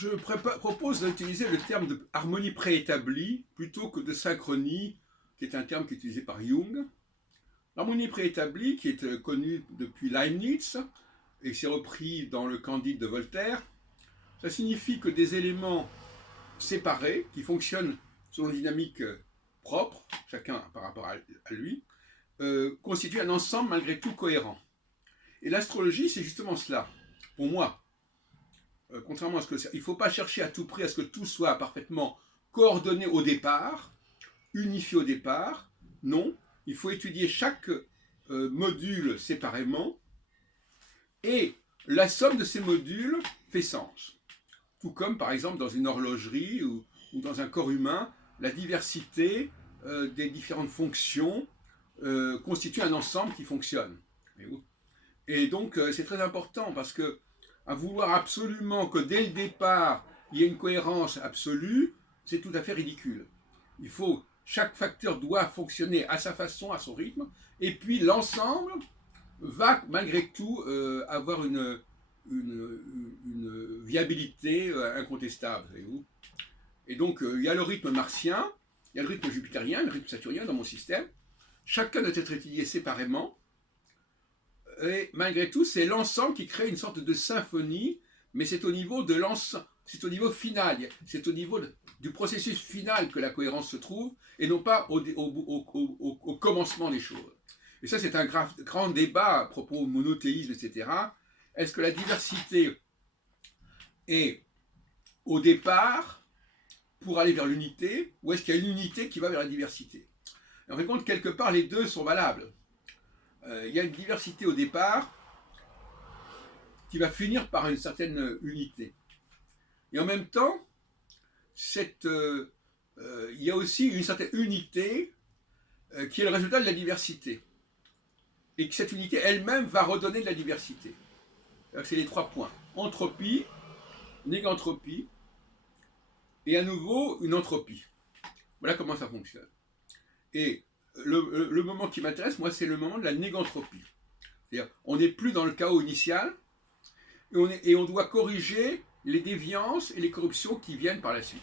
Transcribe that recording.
Je propose d'utiliser le terme de harmonie préétablie plutôt que de synchronie, qui est un terme qui est utilisé par Jung. L'harmonie préétablie, qui est connue depuis Leibniz et qui s'est repris dans le Candide de Voltaire, ça signifie que des éléments séparés, qui fonctionnent selon une dynamique propre, chacun par rapport à lui, constituent un ensemble malgré tout cohérent. Et l'astrologie, c'est justement cela, pour moi. Contrairement à ce que il ne faut pas chercher à tout prix à ce que tout soit parfaitement coordonné au départ, unifié au départ. Non, il faut étudier chaque module séparément et la somme de ces modules fait sens. Tout comme par exemple dans une horlogerie ou dans un corps humain, la diversité des différentes fonctions constitue un ensemble qui fonctionne. Et donc c'est très important parce que à vouloir absolument que dès le départ il y ait une cohérence absolue, c'est tout à fait ridicule. Chaque facteur doit fonctionner à sa façon, à son rythme, et puis l'ensemble va malgré tout avoir une viabilité incontestable. Et donc il y a le rythme martien, il y a le rythme jupitérien, le rythme saturnien dans mon système. Chacun doit être étudié séparément. Et malgré tout, c'est l'ensemble qui crée une sorte de symphonie, mais c'est au niveau de l'ensemble, c'est au niveau final, c'est au niveau du processus final que la cohérence se trouve, et non pas au commencement des choses. Et ça, c'est un grand débat à propos du monothéisme, etc. Est-ce que la diversité est au départ pour aller vers l'unité, ou est-ce qu'il y a une unité qui va vers la diversité? En fin de compte, quelque part, les deux sont valables. Il y a une diversité au départ qui va finir par une certaine unité. Et en même temps, il y a aussi une certaine unité qui est le résultat de la diversité. Et que cette unité elle-même va redonner de la diversité. C'est les 3 points. Entropie, négantropie, et à nouveau une entropie. Voilà comment ça fonctionne. Et le moment qui m'intéresse, moi, c'est le moment de la négantropie. C'est-à-dire, on n'est plus dans le chaos initial, et on doit corriger les déviances et les corruptions qui viennent par la suite.